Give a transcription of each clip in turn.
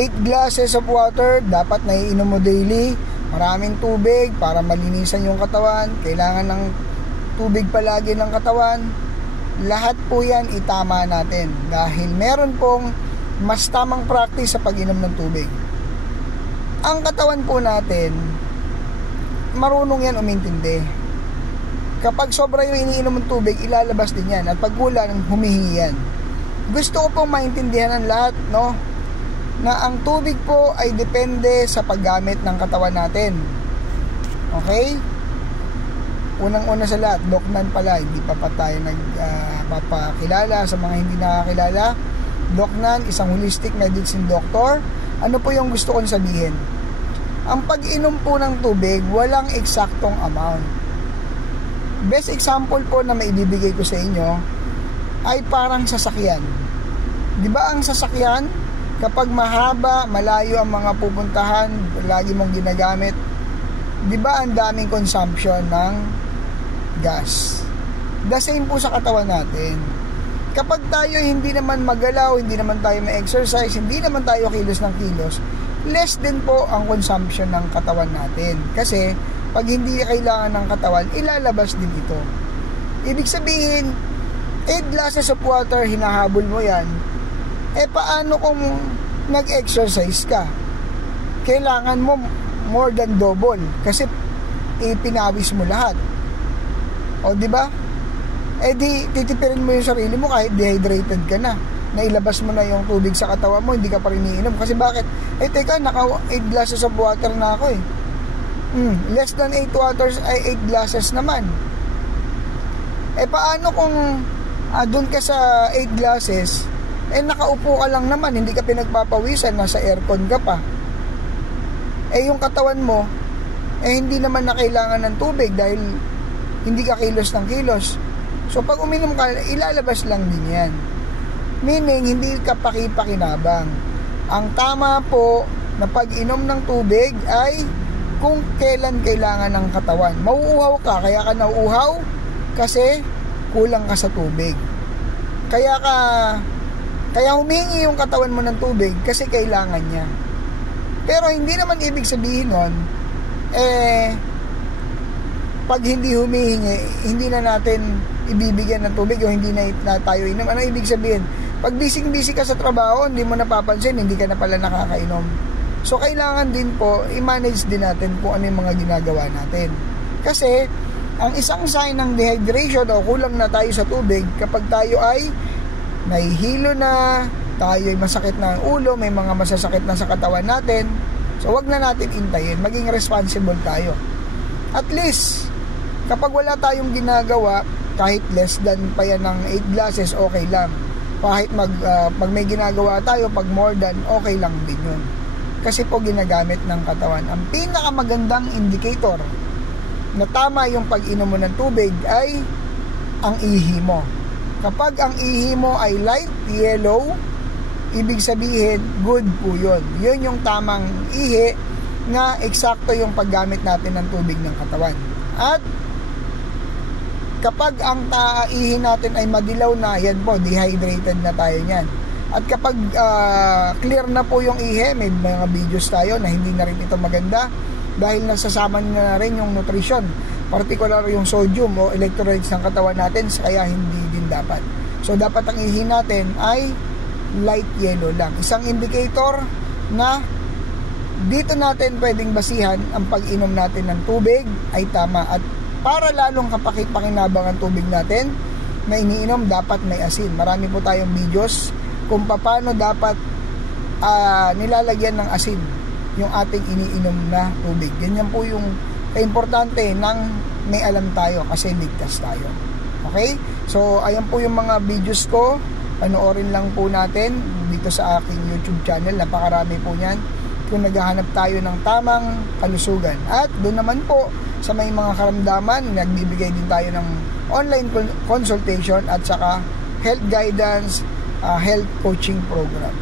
8 glasses of water, dapat naiinom mo daily. Maraming tubig para malinisan yung katawan. Kailangan ng tubig palagi ng katawan. Lahat po yan itama natin dahil meron pong mas tamang practice sa pag-inom ng tubig. Ang katawan po natin, marunong yan umintindi. Kapag sobra yung iniinom ng tubig, ilalabas din yan. At pag kulang, humihingi yan. Gusto ko pong maintindihan ng lahat, no? Na ang tubig po ay depende sa paggamit ng katawan natin. Okay? Unang-una sa lahat, Doknan pala, hindi pa tayo nagpapakilala sa mga hindi nakakilala. Doknan, isang holistic medicine doctor. Ano po yung gusto kong sabihin? Ang pag-inom po ng tubig, walang eksaktong amount. Best example po na maibibigay ko sa inyo ay parang sasakyan. Di ba ang sasakyan, kapag mahaba, malayo ang mga pupuntahan, lagi mong ginagamit, di ba ang daming consumption ng gas? The same po sa katawan natin. Kapag tayo hindi naman magalaw, hindi naman tayo ma-exercise, hindi naman tayo kilos ng kilos, less din po ang consumption ng katawan natin. Kasi pag hindi kailangan ng katawan, ilalabas din ito. Ibig sabihin, 8 glasses of water, hinahabol mo yan. Paano kung nag-exercise ka? Kailangan mo more than double kasi ipinawis mo lahat. O di ba? Di titipirin mo yung sarili mo kahit dehydrated ka na. Nailabas mo na yung tubig sa katawan mo, hindi ka pa rin iinom. Kasi bakit? Teka, naka 8 glasses of water na ako eh. Less than 8 glasses naman. Paano kung doon ka sa 8 glasses, nakaupo ka lang naman, hindi ka pinagpapawisan, nasa aircon ka pa. Yung katawan mo, hindi naman na kailangan ng tubig dahil hindi ka kilos ng kilos. So pag uminom ka, ilalabas lang din yan. Meaning, hindi ka pakipakinabang. Ang tama po na pag-inom ng tubig ay kung kailan kailangan ng katawan. Mauuhaw ka, kaya ka nauuhaw kasi kulang ka sa tubig. Kaya humingi yung katawan mo ng tubig kasi kailangan niya. Pero hindi naman ibig sabihin nun, pag hindi humihingi, hindi na natin ibibigyan ng tubig o hindi na tayo inom. Ano ibig sabihin? Pag busy ka sa trabaho, hindi mo napapansin, hindi ka na pala nakakainom. So, kailangan din po, i-manage din natin kung ano yung mga ginagawa natin. Kasi, ang isang sign ng dehydration o kulang na tayo sa tubig, kapag tayo ay nahihilo na, tayo ay masakit na ang ulo, may mga masasakit na sa katawan natin, so wag na natin intayin, maging responsible tayo. At least, kapag wala tayong ginagawa, kahit less than pa yan ng 8 glasses, okay lang. Kahit pag may ginagawa tayo, pag more than, okay lang din yun. Kasi po ginagamit ng katawan. Ang pinakamagandang indicator na tama yung pag-inom mo ng tubig ay ang ihi mo. Kapag ang ihi mo ay light yellow, ibig sabihin, good po yun. Yun yung tamang ihi na eksakto yung paggamit natin ng tubig ng katawan. At kapag ang ihi natin ay madilaw na, yan po, dehydrated na tayo niyan. At kapag clear na po yung ihi, may mga videos tayo na hindi na rin ito maganda dahil nasasama na rin yung nutrition, particular yung sodium o electrolytes ng katawan natin, kaya hindi din dapat. So dapat ang ihi natin ay light yellow lang. Isang indicator na dito natin pwedeng basihan ang pag-inom natin ng tubig ay tama. At para lalong kapakinabangan ang tubig natin na iniinom, dapat may asin. Marami po tayong videos kung paano dapat nilalagyan ng asin yung ating iniinom na tubig. Ganyan po yung importante nang may alam tayo kasi ligtas tayo. Okay? So, ayan po yung mga videos ko. Panoorin lang po natin dito sa aking YouTube channel. Napakarami po niyan kung naghahanap tayo ng tamang kalusugan. At doon naman po sa may mga karamdaman, nagbibigay din tayo ng online consultation at saka health guidance, health coaching program.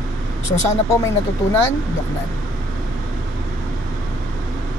So sana po may natutunan, Doknan.